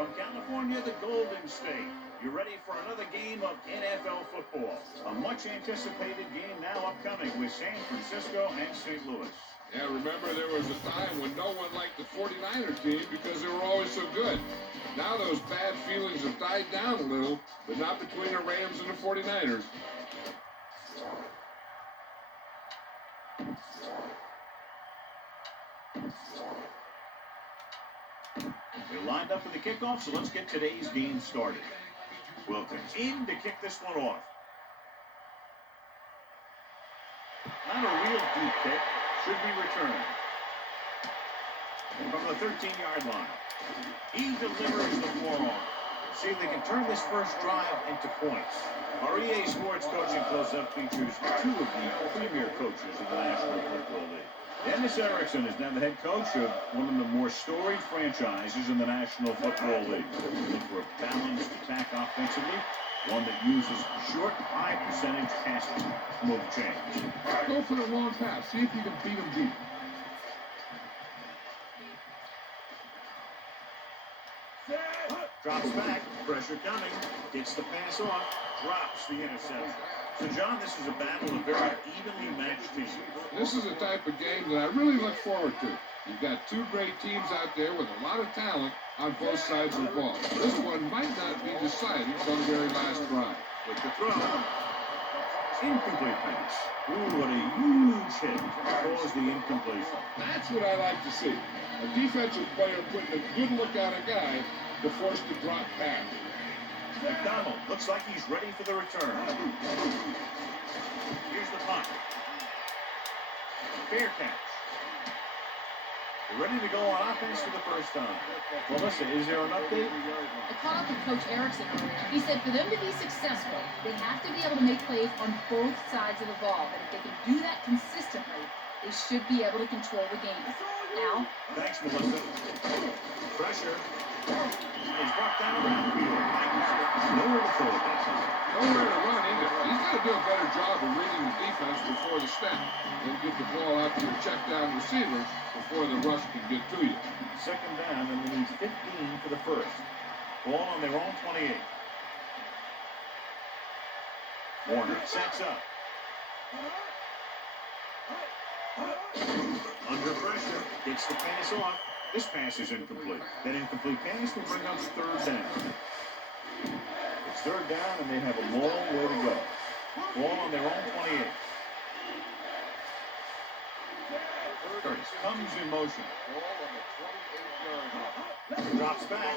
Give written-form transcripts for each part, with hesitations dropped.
From California, the Golden State. You're ready for another game of NFL football. A much-anticipated game now upcoming with San Francisco and St. Louis. Yeah, remember there was a time when no one liked the 49er team because they were always so good. Now those bad feelings have died down a little, but not between the Rams and the 49ers. They're lined up for the kickoff, so let's get today's game started. Wilkins in to kick this one off. Not a real deep kick. Should be returned. From the 13-yard line. He delivers the forearm. See if they can turn this first drive into points. Our EA Sports Coaching Close-Up features two of the premier coaches in the National Football League. Dennis Erickson is now the head coach of one of the more storied franchises in the National Football League. Looking for a balanced attack offensively, one that uses short, high-percentage passes to move chains. Go for the long pass. See if you can beat them deep. Drops back, pressure coming, gets the pass off, drops the interception. So, John, this is a battle of very evenly matched teams. This is a type of game that I really look forward to. You've got two great teams out there with a lot of talent on both sides of the ball. This one might not be decided until the very last drive. With the throw. Incomplete pass. Ooh, what a huge hit to cause the incompletion. That's what I like to see. A defensive player putting a good look on a guy to force the drop pass. McDonald looks like he's ready for the return. Here's the punt. Fair catch. They're ready to go on offense for the first time. Melissa, is there an update? I caught up with Coach Erickson earlier. He said for them to be successful, they have to be able to make plays on both sides of the ball. And if they can do that consistently, they should be able to control the game. Al? Thanks, Melissa. Pressure. He's brought down around field. Nowhere to throw it. Nowhere to run into. He's got to do a better job of reading the defense before the snap and get the ball out to your check down receiver before the rush can get to you. Second down, and they need 15 for the first. Ball on their own 28. Warner sets up. Under pressure, gets the pass off. This pass is incomplete. That incomplete pass will bring up third down. It's third down, and they have a long way to go. Ball on their own 28. Curtis comes in motion. Drops back.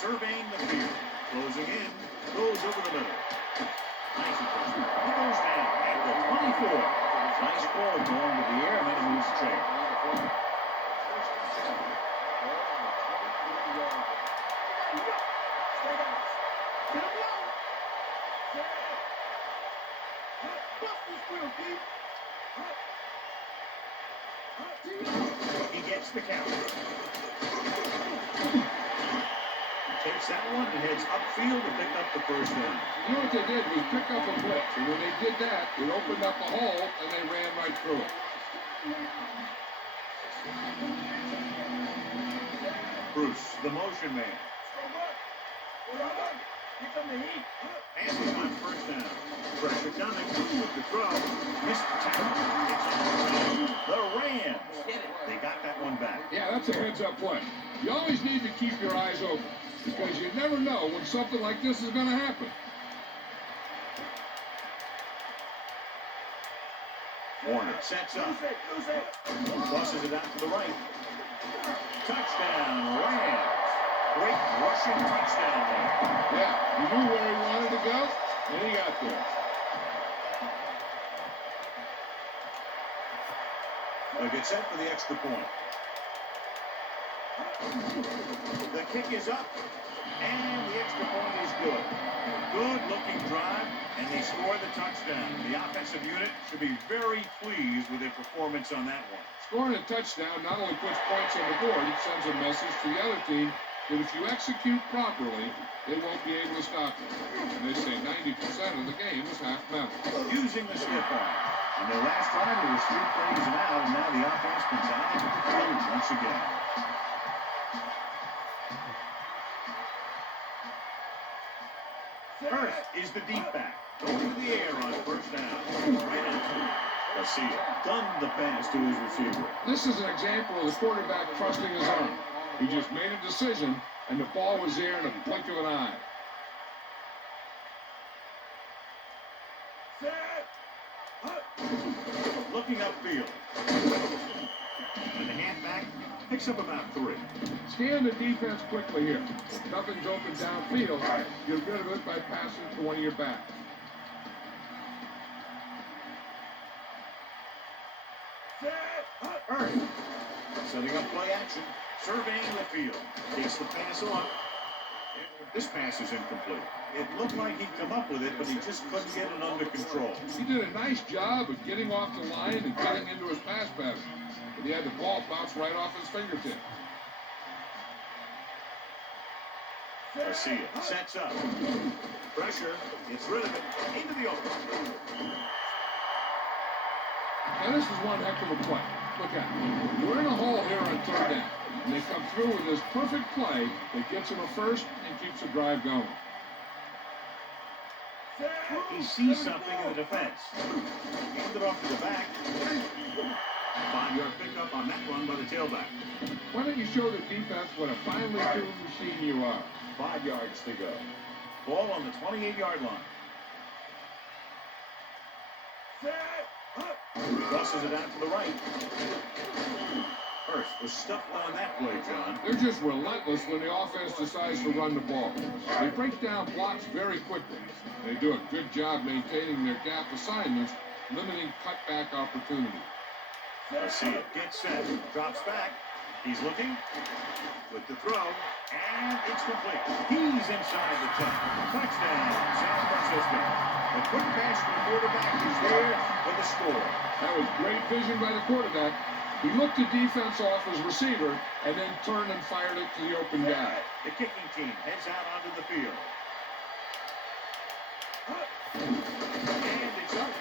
Surveying the field. Closing in. Goes over the middle. Nice adjustment. He goes down at the 24. Nice ball going to the air, and then he moves the chain. He gets the count. He takes that one and heads upfield to pick up the first down. You know what they did was pick up a blitz, and when they did that, it opened up a hole, and they ran right through it. Bruce, the motion man. Passes on first down. Pressure coming with the throw. Missed the tackle. The Rams. They got that one back. Yeah, that's a heads-up play. You always need to keep your eyes open because you never know when something like this is going to happen. Warner sets up. Tosses it out to the right. Touchdown, Rams. Great rushing touchdown there. Yeah, you knew where he wanted to go. And he got there. They'll get set for the extra point. The kick is up, and the extra point is good. Good-looking drive, and they score the touchdown. The offensive unit should be very pleased with their performance on that one. Scoring a touchdown not only puts points on the board, it sends a message to the other team that if you execute properly, they won't be able to stop you. And they say 90% of the game is half mental. Using the stiff arm. On their last drive, it was 3 plays and out, and now the offense comes out into the field once again. Earth is the deep back. Going to the air on first down. Right into Garcia. Done the pass to his receiver. This is an example of the quarterback trusting his arm. He just made a decision, and the ball was there in a blink of an eye. Looking upfield. And the halfback picks up about 3. Scan the defense quickly here. If nothing's open downfield, get rid of it by passing to one of your backs. Earth. Setting up play action. Surveying the field. Takes the pass off. This pass is incomplete. It looked like he'd come up with it, but he just couldn't get it under control. He did a nice job of getting off the line and getting into his pass pattern. But he had the ball bounce right off his fingertip. Garcia sets up. Pressure. Gets rid of it. Into the open. Now this is one heck of a play. Look at it. We're in a hole here on third down. And they come through with this perfect play that gets him a first and keeps the drive going. He sees something in the defense. Handed off to the back. 5-yard pickup on that run by the tailback. Why don't you show the defense what a finely tuned machine you are? 5 yards to go. Ball on the 28-yard line. Crosses it out to the right. Hurst was stuffed on that play, John. They're just relentless when the offense decides to run the ball. They break down blocks very quickly. They do a good job maintaining their gap assignments, limiting cutback opportunities. Garcia gets set, drops back. He's looking with the throw, and it's complete. He's inside the 10. Touchdown, San Francisco. The quick pass to the quarterback is there for the score. That was great vision by the quarterback. He looked the defense off his receiver and then turned and fired it to the open guy. The kicking team heads out onto the field. And it's up.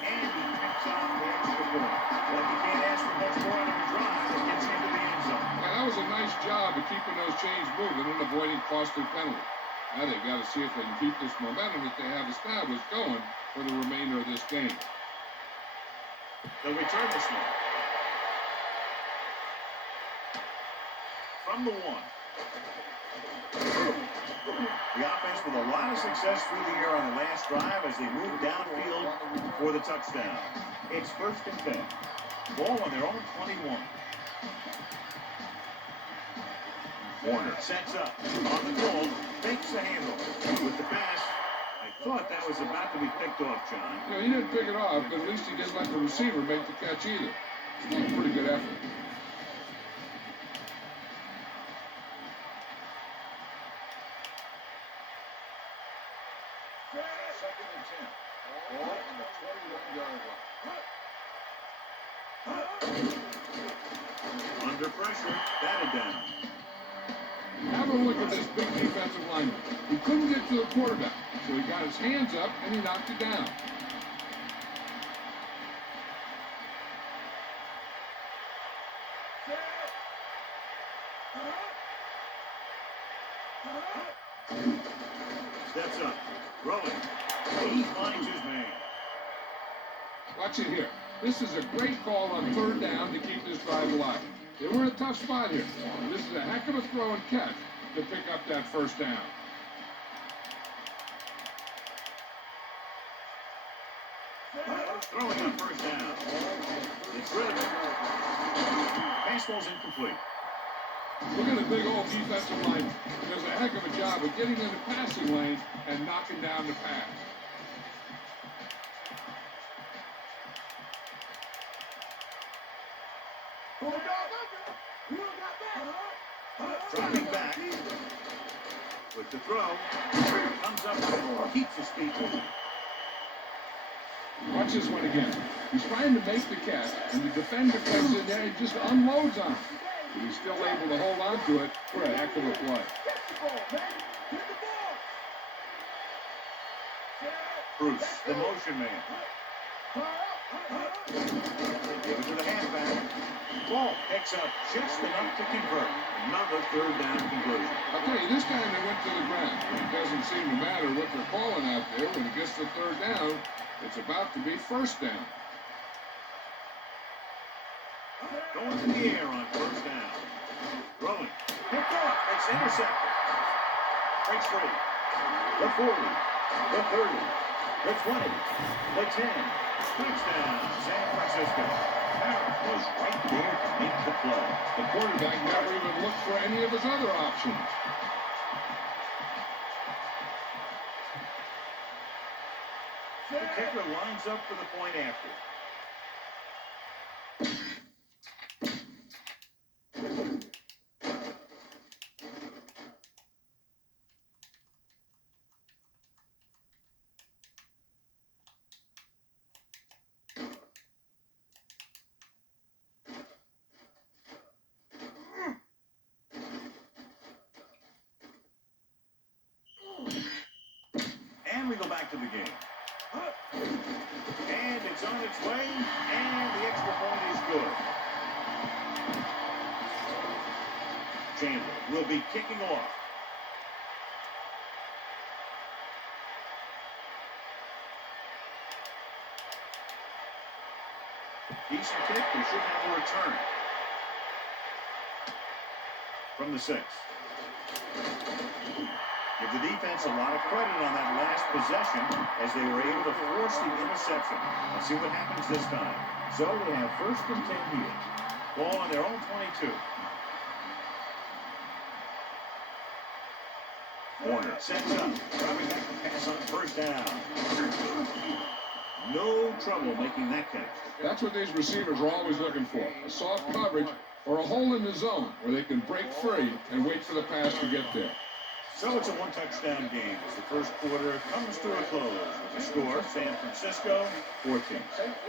And he picks off the extra point. Well, you can't ask for much more out of a drive that gets you into the end zone. Yeah, that was a nice job of keeping those chains moving and avoiding costly penalties. Now they've got to see if they can keep this momentum that they have established going for the remainder of this game. They'll return this one. From the 1. The offense with a lot of success through the air on the last drive as they move downfield for the touchdown. It's 1st and 10. Ball on their own 21. Warner sets up on the goal, fakes the handle with the pass. I thought that was about to be picked off, John. You know, he didn't pick it off, but at least he didn't let the receiver make the catch either. It's a pretty good effort. Second and 10. Ball on the 21-yard line. Under pressure, batted down. Have a look at this big defensive lineman. He couldn't get to the quarterback, so he got his hands up and he knocked it down. Steps up, rolling. He finds his man. Watch it here. This is a great call on third down to keep this drive alive. They were in a tough spot here. This is a heck of a throw and catch to pick up that first down. Throwing on first down. It's good. Baseball's incomplete. Look at the big old defensive line. Does a heck of a job of getting in the passing lane and knocking down the pass. Dropping back. With the throw. Comes up. Keeps his feet moving. Watch this one again. He's trying to make the catch, and the defender comes in there and just unloads on him. But he's still able to hold on to it for a heck of a play. Bruce, the motion man. Give it to the halfback. Ball picks up just enough to convert. Another third down conversion. I'll tell you, this time they went to the ground. It doesn't seem to matter what they're calling out there. When it gets to third down, it's about to be first down. Going to the air on first down. Throwing. Picked off. It's intercepted. Breaks free. The 40. The 30. The 20. The 10. Touchdown, San Francisco. Harris was right there to make the play. The quarterback never even looked for any of his other options. The kicker lines up for the point after. And we go back to the game. And it's on its way, and the extra point is good. Chandler will be kicking off. Decent kick, they should have a return. From the 6. Give the defense a lot of credit on that last possession as they were able to force the interception. Let's see what happens this time. So they have first and 10 here. Ball on their own 22. Warner sets up. Dropping back to pass on first down. No trouble making that catch. That's what these receivers are always looking for. A soft coverage or a hole in the zone where they can break free and wait for the pass to get there. So it's a one-touchdown game as the first quarter comes to a close with the score, San Francisco 14,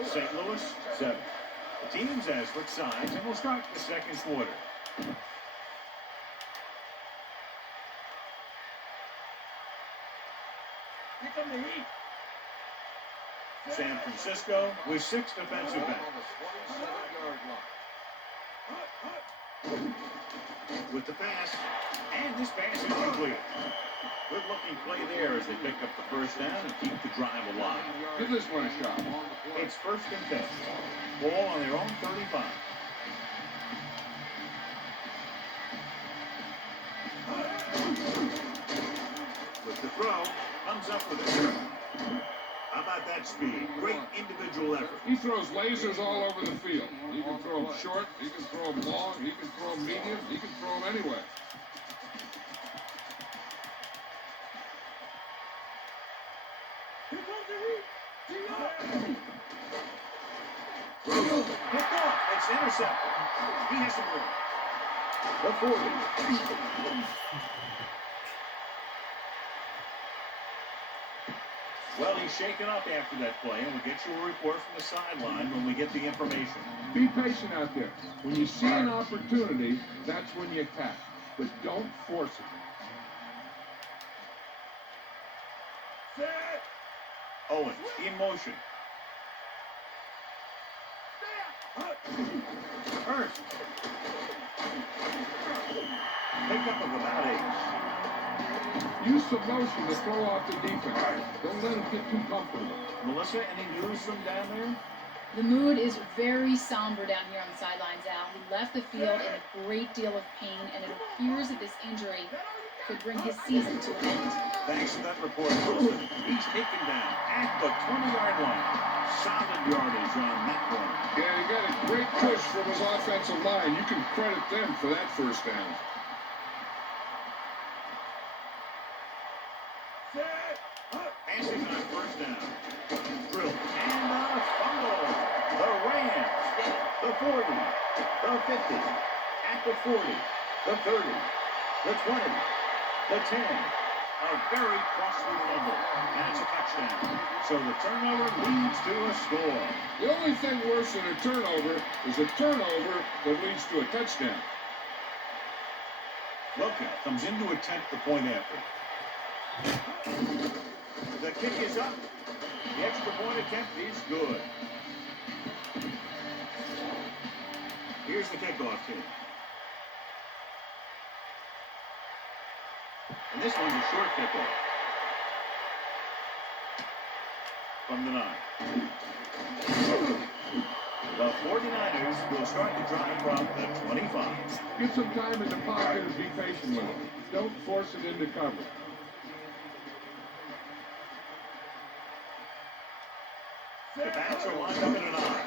St. Louis 7. The teams as switch sides, and we'll start the second quarter. Here come the heat. San Francisco with 6 defensive backs. With the pass, and this pass is complete. Good looking play there as they pick up the first down and keep the drive alive. Give this one a shot. It's first and 10. Ball on their own 35. With the throw, comes up with it. How about that speed? Great individual effort. He throws lasers all over the field. He can throw them short, he can throw them long, he can throw them medium, he can throw them anywhere. Here comes the heat. Throw. Picked off. It's intercepted. He has some room. The 40. Well, he's shaken up after that play, and we'll get you a report from the sideline when we get the information. Be patient out there. When you see an opportunity, that's when you attack. But don't force it. Set. Owens in motion. Hurst. Pick up of about 8. Use some motion to throw off the defense. Don't let them get too comfortable. Melissa, any news from down there? The mood is very somber down here on the sidelines, Al. He left the field in a great deal of pain, and it appears that this injury could bring his season to an end. Thanks to that report, Wilson. He's taken down at the 20-yard line. Solid yardage on that one. Yeah, he got a great push from his offensive line. You can credit them for that first down. Passing on first down. Drill. And a fumble. The Rams. The 40. The 50. At the 40. The 30. The 20. The 10. A very costly fumble. And it's a touchdown. So the turnover leads to a score. The only thing worse than a turnover is a turnover that leads to a touchdown. Loka comes in to attempt the point after. The kick is up. The extra point attempt is good. Here's the kickoff team. And this one's a short kickoff. From the 9. The 49ers will start the drive from the 25. Get some time in the pocket and be patient with it. Don't force it into cover. The bats are lined up in an eye.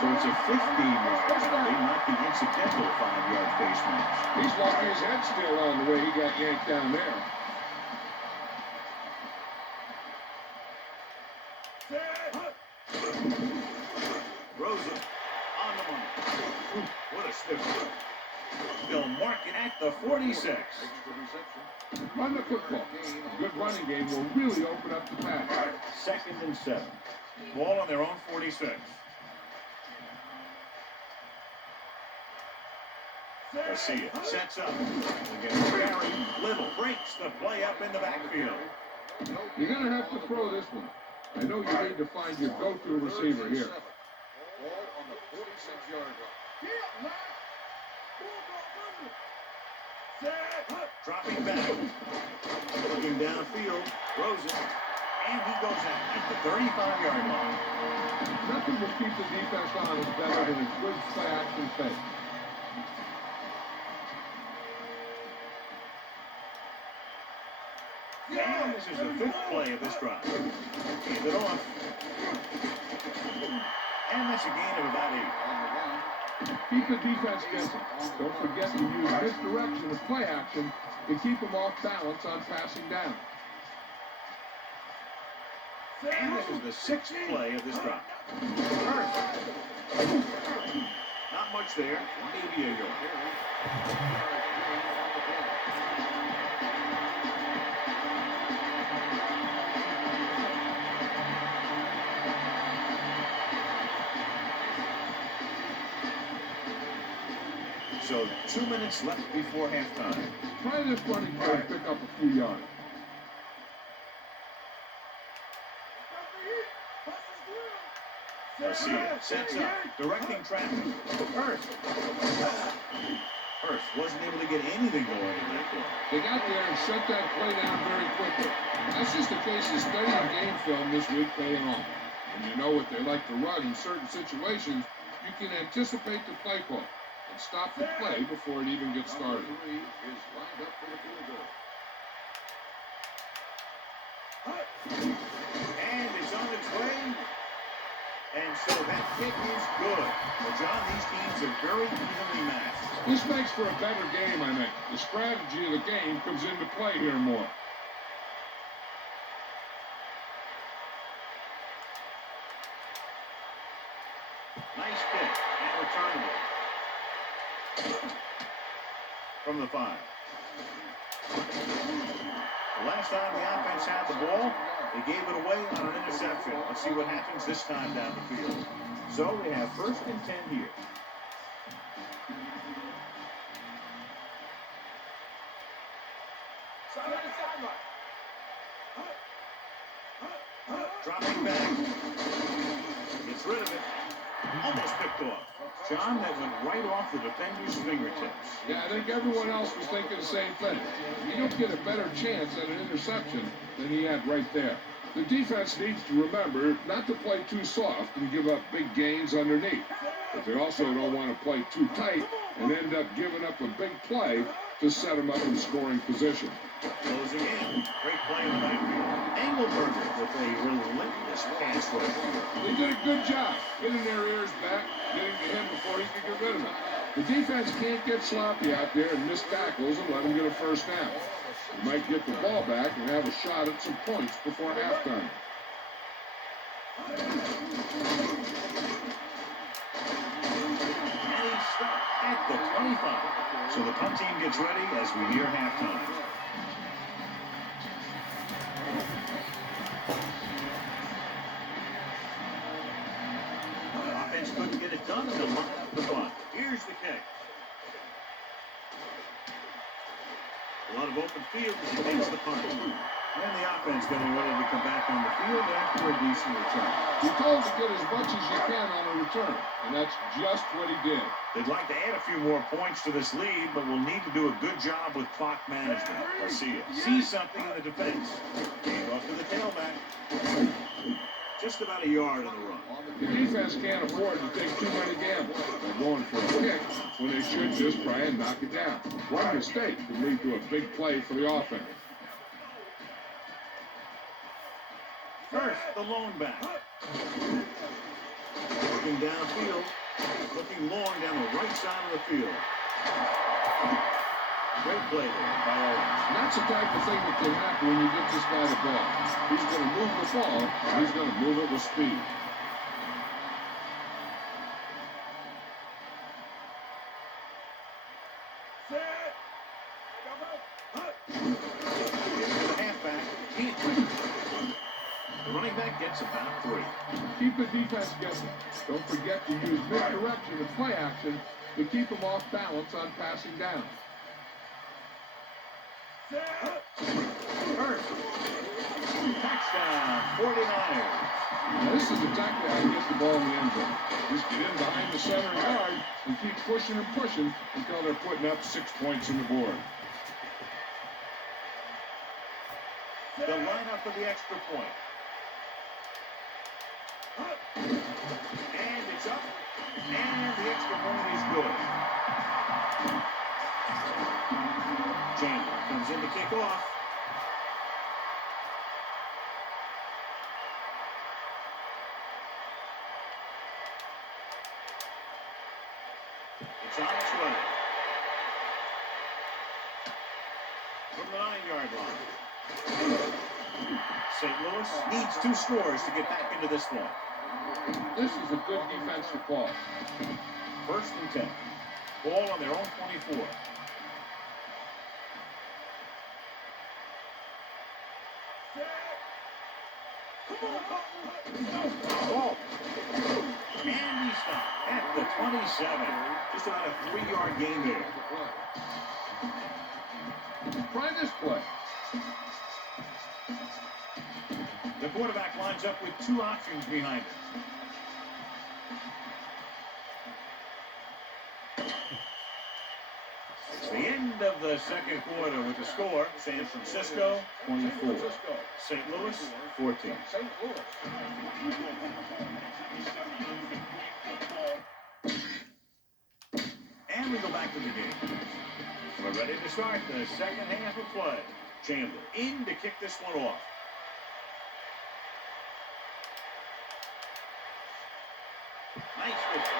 So it's a 15-yard penalty, not the incidental 5-yard face mask. He's lucky his head's still on the way he got yanked down there. Rosa on the money. What a stiff. They'll mark it at the 46. Run the football. A good running game will really open up the pass. 2nd and 7. Ball on their own 46. Garcia sets up. Against Barry. Little breaks the play up in the backfield. You're going to have to throw this one. I know you need to find your go-to receiver here. Ball on the 46-yard line. Dropping back. Looking downfield. Rosen. And he goes out at the 35-yard line. Nothing will keep the defense honest better than a good play-action fake. And this is the 5th play of this drive. Hand it off. And that's a gain of about 8. Keep the defense guessing. Don't forget to use misdirection of play action to keep them off balance on passing down. And this is the 6th play of this drive. First. Not much there. Maybe a yard. So 2 minutes left before halftime. Try this running play to pick up a few yards. Garcia sets up, directing traffic. Hurst wasn't able to get anything going in that play. They got there and shut that play down very quickly. That's just a case of studying game film this week paying off. When you know what they like to run in certain situations, you can anticipate the play call and stop the play before it even gets started. Number 3 is lined up for the field goal. And it's on its way. And so that kick is good. Well, John, these teams are very evenly matched. This makes for a better game, I think. The strategy of the game comes into play here more. Nice kick and returnable. From the 5. The last time the offense had the ball, they gave it away on an interception. Let's see what happens this time down the field. So we have 1st and 10 here. Dropping back. Gets rid of it. Almost picked off. John, that went right off the defender's fingertips. Yeah, I think everyone else was thinking the same thing. You don't get a better chance at an interception than he had right there. The defense needs to remember not to play too soft and give up big gains underneath. But they also don't want to play too tight and end up giving up a big play to set them up in scoring position. Closing in. Great play in the backfield. Engelberger with a relentless pass rush. They did a good job getting their ears back, getting to him before he could get rid of it. The defense can't get sloppy out there and miss tackles and let him get a first down. They might get the ball back and have a shot at some points before halftime. And he's stopped at the 25. So the punt team gets ready as we near halftime. The offense couldn't get it done, and they'll line up the punt. Here's the kick. A lot of open field as he makes the punt. And the offense getting ready to come back on the field after a decent return. You're told to get as much as you can on a return, and that's just what he did. They'd like to add a few more points to this lead, but will need to do a good job with clock management. Garcia sees something in the defense. Gave off to the tailback. Just about a yard on the run. The defense can't afford to take too many gambles. They're going for a kick when they should just try and knock it down. One mistake could lead to a big play for the offense. First, the lone back. Looking downfield. Looking long down the right side of the field. Great play there by Owens. And that's the type of thing that can happen when you get this guy the ball. He's going to move the ball, and he's going to move it with speed. The halfback can't win. The running back gets about 3. Keep the defense guessing. Don't forget to use misdirection and play action to keep them off balance on passing down. First. Touchdown, 49ers. Now, this is exactly how you get the ball in the end zone. Just get in behind the center yard and keep pushing and pushing until they're putting up 6 points on the board. They'll line up for the extra point. And it's up. And the extra point is good. Chandler comes in to kick off. It's on its way. From the 9-yard line. St. Louis needs 2 scores to get back into this one. This is a good defensive call. First and 10. Ball on their own 24. Ball. And he's stopped at the 27. Just about a 3-yard gain there. Try this play. The quarterback lines up with 2 options behind him. It's the end of the second quarter with the score. San Francisco 24. St. Louis 14. And we go back to the game. We're ready to start the second half of play. Chandler in to kick this one off. Nice pitch.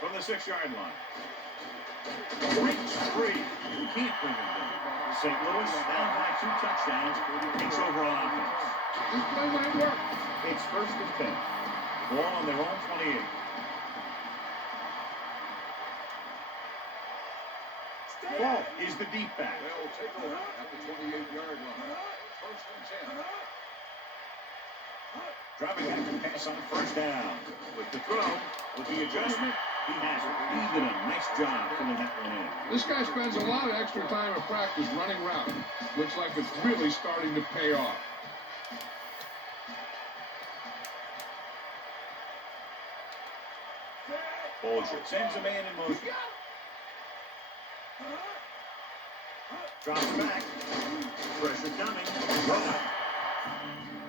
From the 6-yard line. Breaks free. Can't bring him down. St. Louis down by 2 touchdowns. Takes over on offense. This play might work. It's first and 10. Ball on their own 28. Ball is the deep back. They'll take over at the 28-yard line. First and 10. Dropping back to pass on first down. With the throw, with the adjustment, he has it. He did a nice job filling that one in. This guy spends a lot of extra time in practice running route. Looks like it's really starting to pay off. Bolger sends a man in motion. Drops back. Pressure coming. Throw.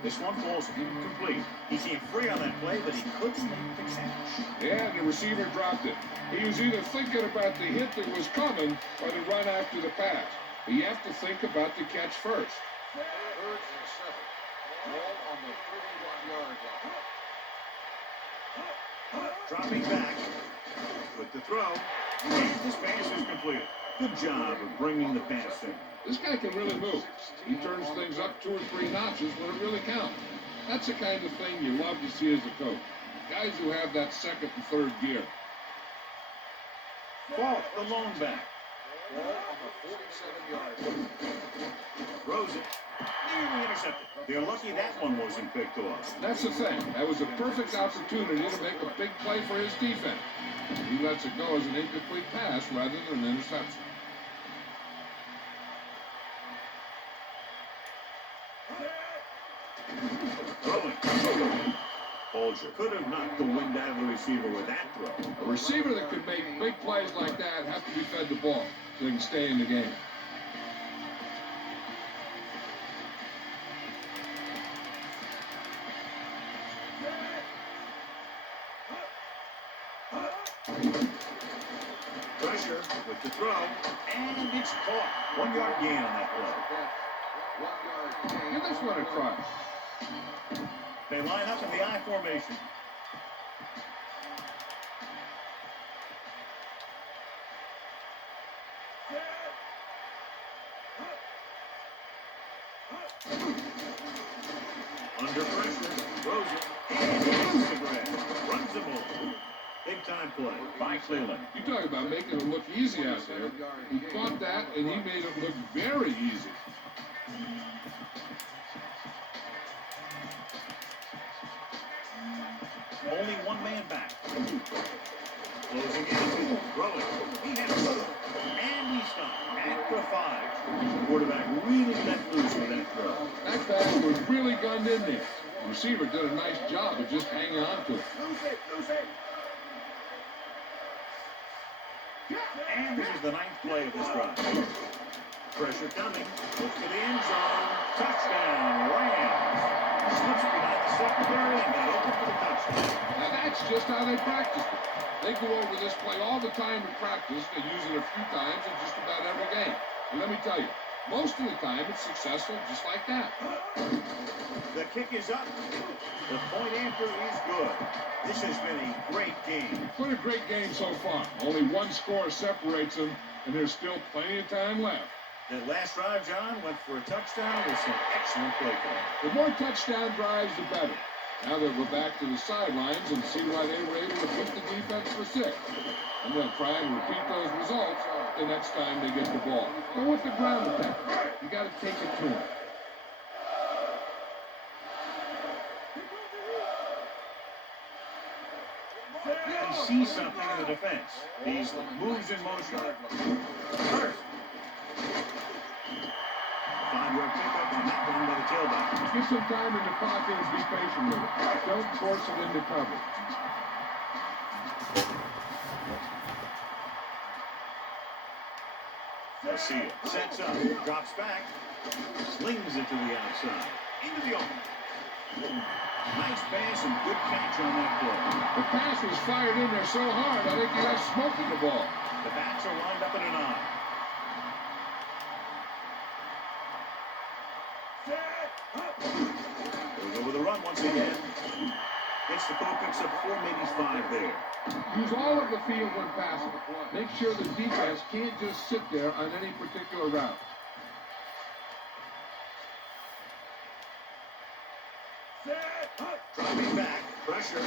This one falls incomplete. He came free on that play, but he couldn't make the catch. Yeah, the receiver dropped it. He was either thinking about the hit that was coming or the run after the pass. But you have to think about the catch first. 3rd and 7. Ball on the 31-yard line. Dropping back. With the throw. And this pass is completed. Good job of bringing the pass in. This guy can really move. He turns things up 2 or 3 notches when it really counts. That's the kind of thing you love to see as a coach. Guys who have that 2nd and 3rd gear. Fault, the lone back. Ball on the 47-yard line. Throws it. Nearly intercepted. They're lucky that one wasn't picked off. That's the thing. That was a perfect opportunity to make a big play for his defense. He lets it go as an incomplete pass rather than an interception. Throwing. Bolger could have knocked the wind out of the receiver with that throw. A receiver that could make big plays like that has to be fed the ball so he can stay in the game. Pressure with the throw, and it's caught. 1 yard gain on that play. 1 yard gain. Give this one a try. They line up in the I formation. Under pressure, throws it, and hits the grab. Runs him over. Big time play by Cleveland. You talk about making it look easy out there. He caught that, and he made it look very easy. Only one man back. Closing in, throwing. He has it. And he stopped at the 5. The quarterback really let loose with that throw. That pass was really gunned in there. The receiver did a nice job of just hanging on to it. Lose it. And this is the 9th play of this drive. Pressure coming. Looks to the end zone. Touchdown, Rams. Slips behind the secondary and got open for the touchdown. Now that's just how they practiced it. They go over this play all the time in practice. They use it a few times in just about every game. And let me tell you, most of the time it's successful just like that. The kick is up. The point after is good. This has been a great game. What a great game so far. Only one score separates them, and there's still plenty of time left. That last drive, John, went for a touchdown with some excellent play calling. The more touchdown drives, the better. Now that we're back to the sidelines and see why they were able to beat the defense for 6. I'm going to try and repeat those results the next time they get the ball. Go with the ground attack. You got to take it to them. He sees something in the defense. These moves in motion. First. 5-yard pickup on that one by the tailback. Give some time in the pocket and be patient with it. Don't force it into coverage. Garcia sets up, drops back, slings it to the outside, into the open. Nice pass and good catch on that play. The pass was fired in there so hard, I think he got smoke in the ball. The backs are lined up in an I. Goes over the run once again. Gets the ball, picks up 4, maybe 5 there. Use all of the field when passing. Make sure the defense can't just sit there on any particular route. Dropping back, pressure,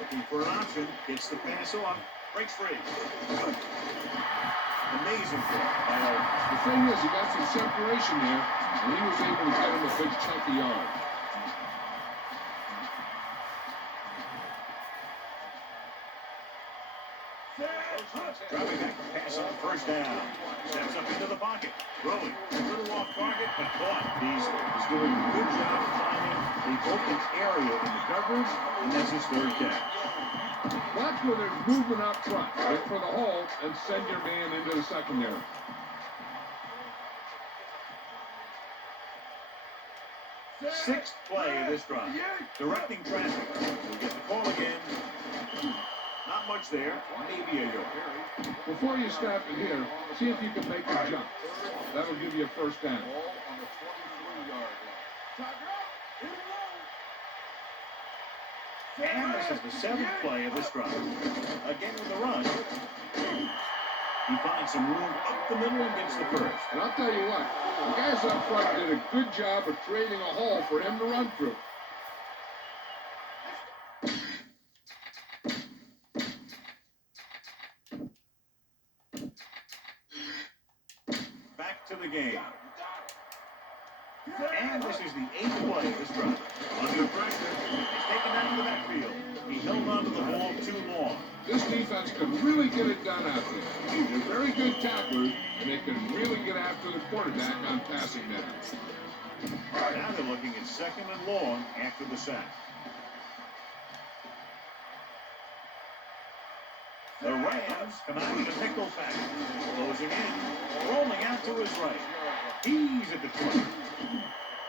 looking for an option, gets the pass off, breaks free. Amazing play. The thing is, he got some separation there, and he was able to get him a big chunk of yards. Dropping back, pass on first down. Steps up into the pocket, throwing, a little off target, but caught. He's doing a good job of finding the open area in the coverage, and that's his 3rd catch. Watch where there's movement up front. Look for the hole and send your man into the secondary. Sixth play of this drive. Directing traffic. We'll get the call again. Not much there. Maybe a yard. Before you snap it here, see if you can make a jump. That'll give you a first down. Ball on the 23-yard line. And this is the seventh play of this drive. Again with the run. He finds some room up the middle and gets the first. And I'll tell you what, the guys up front did a good job of creating a hole for him to run through. Back to the game. And this is the eighth play of this drive. Under pressure, he's taken down the backfield. He held on to the ball too long. This defense can really get it done out there. They're very good tacklers, and they can really get after the quarterback on passing downs. Now they're looking at second and long after the sack. The Rams come out with a nickel package. Closing in, rolling out to his right. He's at the 20.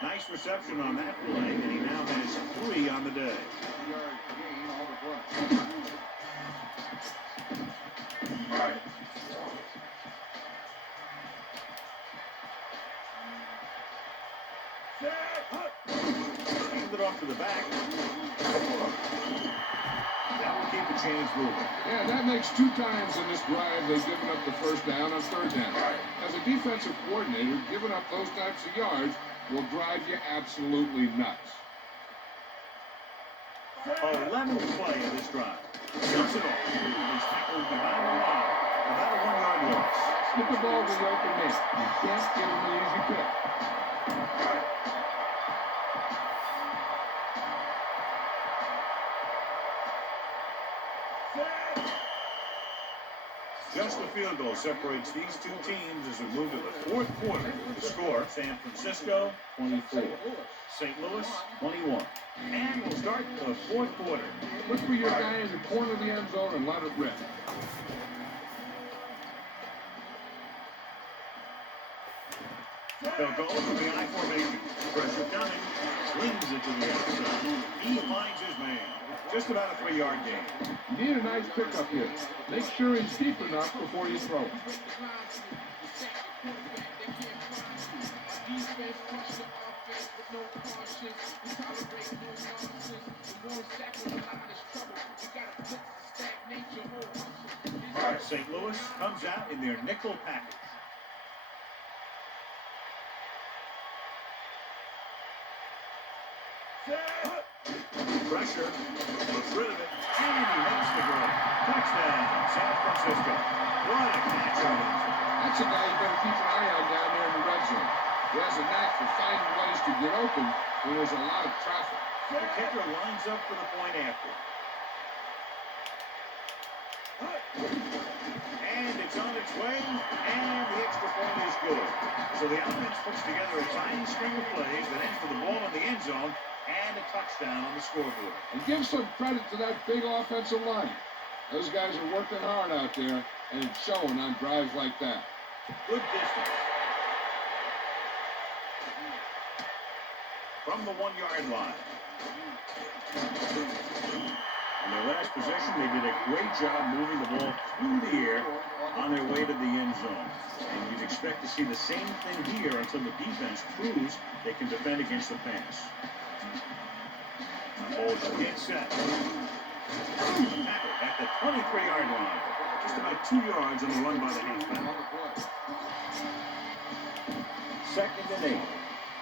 Nice reception on that play, and he now has 3 on the day. 3-yard gain on the run. Hand it off to the back. That will keep the chains moving. Yeah, that makes 2 times in this drive they've given up the first down on third down. As a defensive coordinator, giving up those types of yards will drive you absolutely nuts. 11th play of this drive. Jumps it off. He's tackled behind the line. About a 1-yard loss. Get the ball to the open man. You can't give him an easy pick. Just a field goal separates these two teams as we move to the fourth quarter. The score, San Francisco 24, St. Louis 21. And we'll start the fourth quarter. Look for your guy in the corner of the end zone and let it rip. They'll go from the I formation. Pressure coming. Slings it to the outside. He finds his man. Just about a 3-yard gain. You need a nice pickup here. Make sure he's deep enough before you throw it. All right, St. Louis comes out in their nickel package. Pressure, gets rid of it, and he makes the grab. Touchdown, San Francisco. What a catch on it. That's a guy you better keep an eye on down there in the red zone. He has a knack for finding ways to get open when there's a lot of traffic. The kicker lines up for the point after. And it's on its way, and the extra point is good. So the offense puts together a tiny string of plays that ends with the ball in the end zone and a touchdown on the scoreboard. And give some credit to that big offensive line. Those guys are working hard out there, and it's showing on drives like that. Good distance. From the 1-yard line. In their last possession, they did a great job moving the ball through the air on their way to the end zone. And you'd expect to see the same thing here until the defense proves they can defend against the pass. Ball get set. Tackle at the 23-yard line. Just about 2 yards on the run by the halfback. 2nd and 8.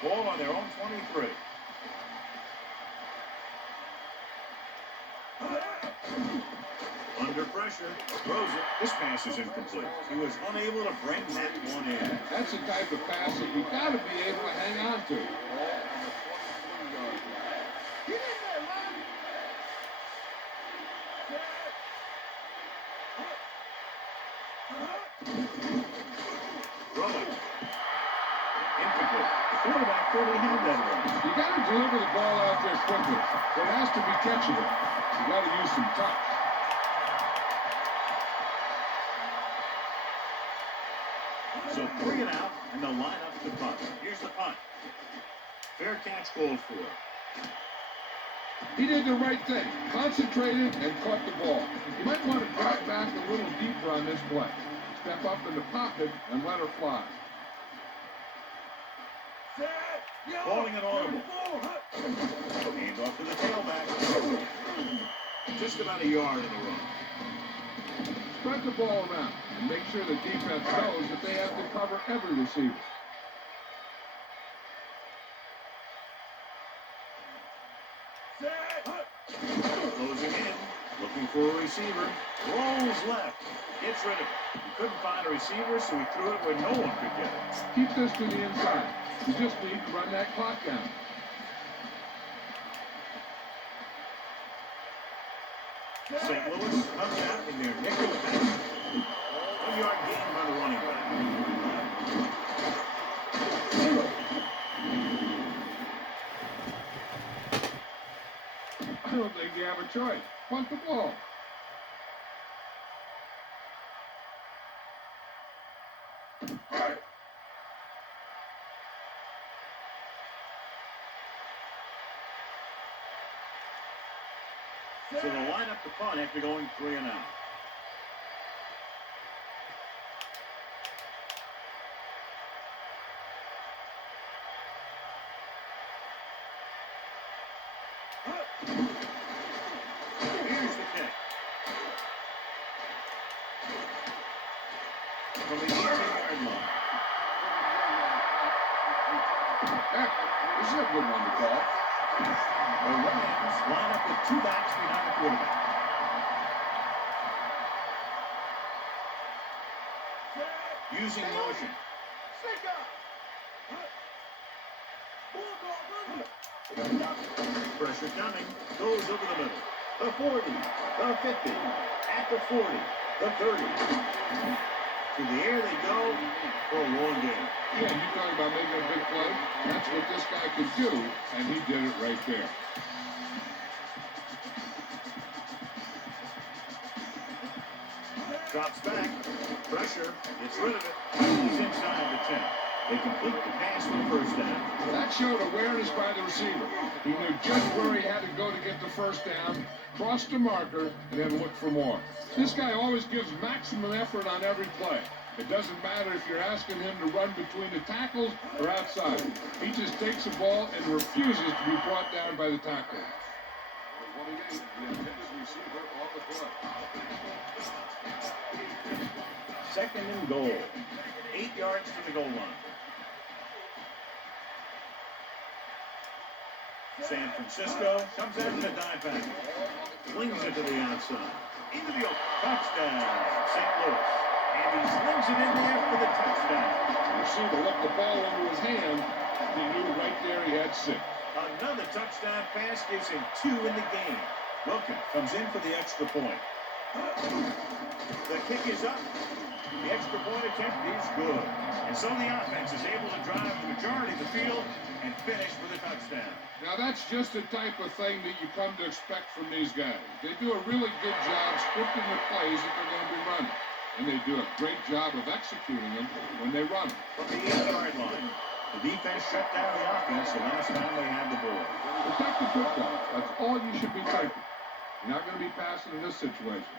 Ball on their own 23. Under pressure, throws it. This pass is incomplete. He was unable to bring that one in. That's the type of pass that you got to be able to hang on to. Rolling. Incomplete. The quarterback thought he had that one. You got to deliver the ball out there quickly. It has to be catchable. You got to use some touch. So 3 and out, and they'll line up to punt. Here's the punt. Fair catch called for. He did the right thing. Concentrated and caught the ball. You might want to drop back a little deeper on this play. Step up in the pocket and let her fly. Calling an audible. Hand off to the tailback. Just about a yard in the run. Spread the ball around and make sure the defense knows that they have to cover every receiver. Closing in. Looking for a receiver. Rolls left. Gets rid of it. He couldn't find a receiver, so he threw it where no one could get it. Keep this to the inside. You just need to run that clock down. St. Louis comes out in their nickel pass. 1 yard gain by the running back. I don't think you have a choice. Punt the ball. So they'll line up the punt after going 3 and out. Here's the kick. From the 18-yard line. Heck, this is a good one to call. The Rams line up with 2 backs behind the quarterback. Using motion. Pressure coming. Goes over the middle. The 40. The 50. At the 40. The 30. To the air they go for a long game. Yeah, you talking about making a big play? That's what this guy could do, and he did it right there. Drops back. Pressure. Gets rid of it. He's inside the 10. They complete the pass for the first down. That showed awareness by the receiver. He knew just where he had to go to get the first down, crossed the marker, and then looked for more. This guy always gives maximum effort on every play. It doesn't matter if you're asking him to run between the tackles or outside. He just takes the ball and refuses to be brought down by the tackle. 28, the intended receiver on the play. Second and goal. 8 yards to the goal line. San Francisco comes out in a dive back. Flings it to the outside. Into the open. Touchdown, St. Louis. And he slings it in there for the touchdown. The receiver left the ball into his hand. He knew right there he had 6. Another touchdown pass gives him 2 in the game. Wilkins comes in for the extra point. The kick is up. The extra point attempt is good. And so the offense is able to drive the majority of the field and finish with a touchdown. Now that's just the type of thing that you come to expect from these guys. They do a really good job scripting the plays that they're going to be running. And they do a great job of executing them when they run them. From the 8-yard line, the defense shut down the offense the last time they had the ball. Protect the football. That's all you should be thinking. You're not going to be passing in this situation.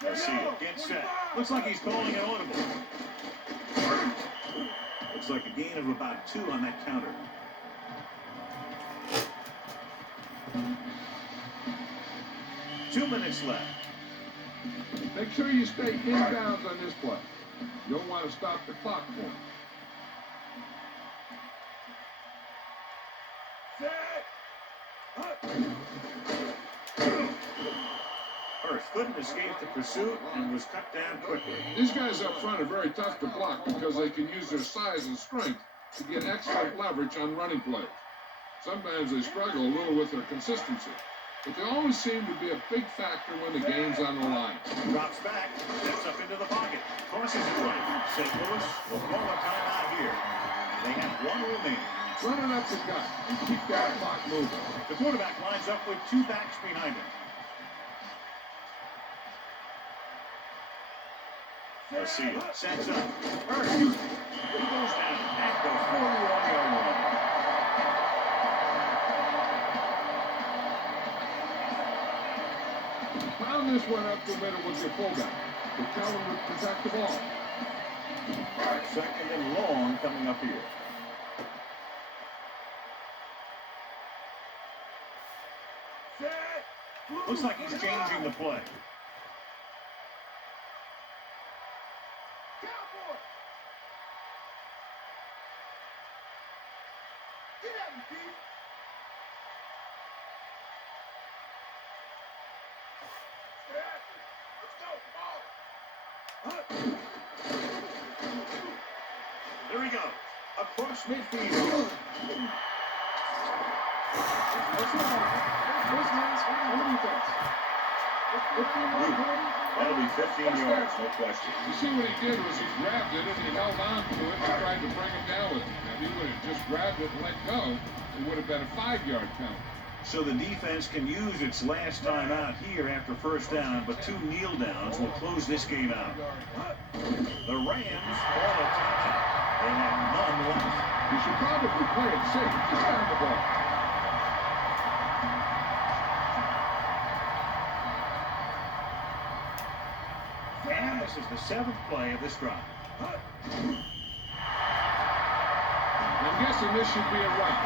Garcia gets set. Looks like he's calling an audible. Looks like a gain of about 2 on that counter. Two minutes left. Make sure you stay inbounds on this play. You don't want to stop the clock for him. Hurst couldn't escape the pursuit and was cut down quickly. These guys up front are very tough to block because they can use their size and strength to get excellent leverage on running plays. Sometimes they struggle a little with their consistency, but they always seem to be a big factor when the game's on the line. Drops back, steps up into the pocket, crosses it right. St. Louis will call a timeout here. They have 1 remaining. Run it up the gut and keep that clock moving. The quarterback lines up with 2 backs behind him. Garcia sets up. Hurts. He goes down at the 41-yard line. Pound this one up the middle with your fullback. But tell him to protect the ball. All right, second and long coming up here. Set. Looks like he's changing the play. Cowboy. Get at me, Pete. Let's go. Come on. There we go. Across midfield. That'll be 15 yards, no question. You see what he did was he grabbed it and he held on to it and tried to bring him down with it. Now, if he would have just grabbed it and let go, it would have been a 5-yard penalty. So the defense can use its last time out here after first down, but 2 kneel downs will close this game out. The Rams ball a timeout. They have none left. You should probably play it safe. Just down the ball. And this is the 7th play of this drive. I'm guessing this should be a run.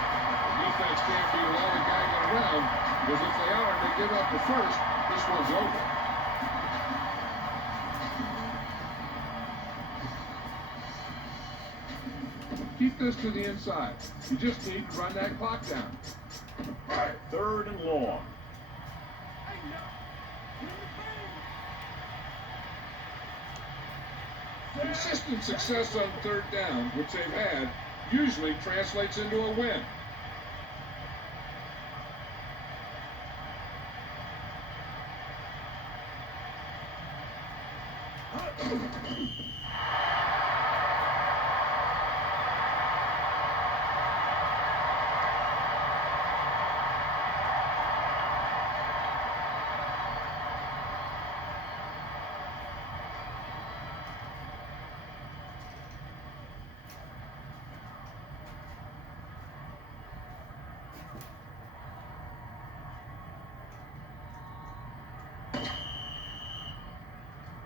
The defense can't be the only guy going around, because if they are and they give up the first, this one's over. Keep this to the inside. You just need to run that clock down. All right, 3rd and long. Consistent success on 3rd down, which they've had, usually translates into a win.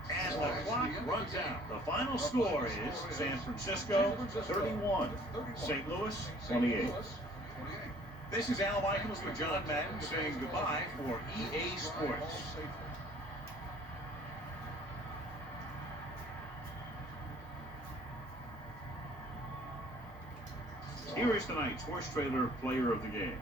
And the clock runs out. The final score is San Francisco 31, St. Louis 28. This is Al Michaels with John Madden saying goodbye for EA Sports. Here is tonight's horse trailer player of the game.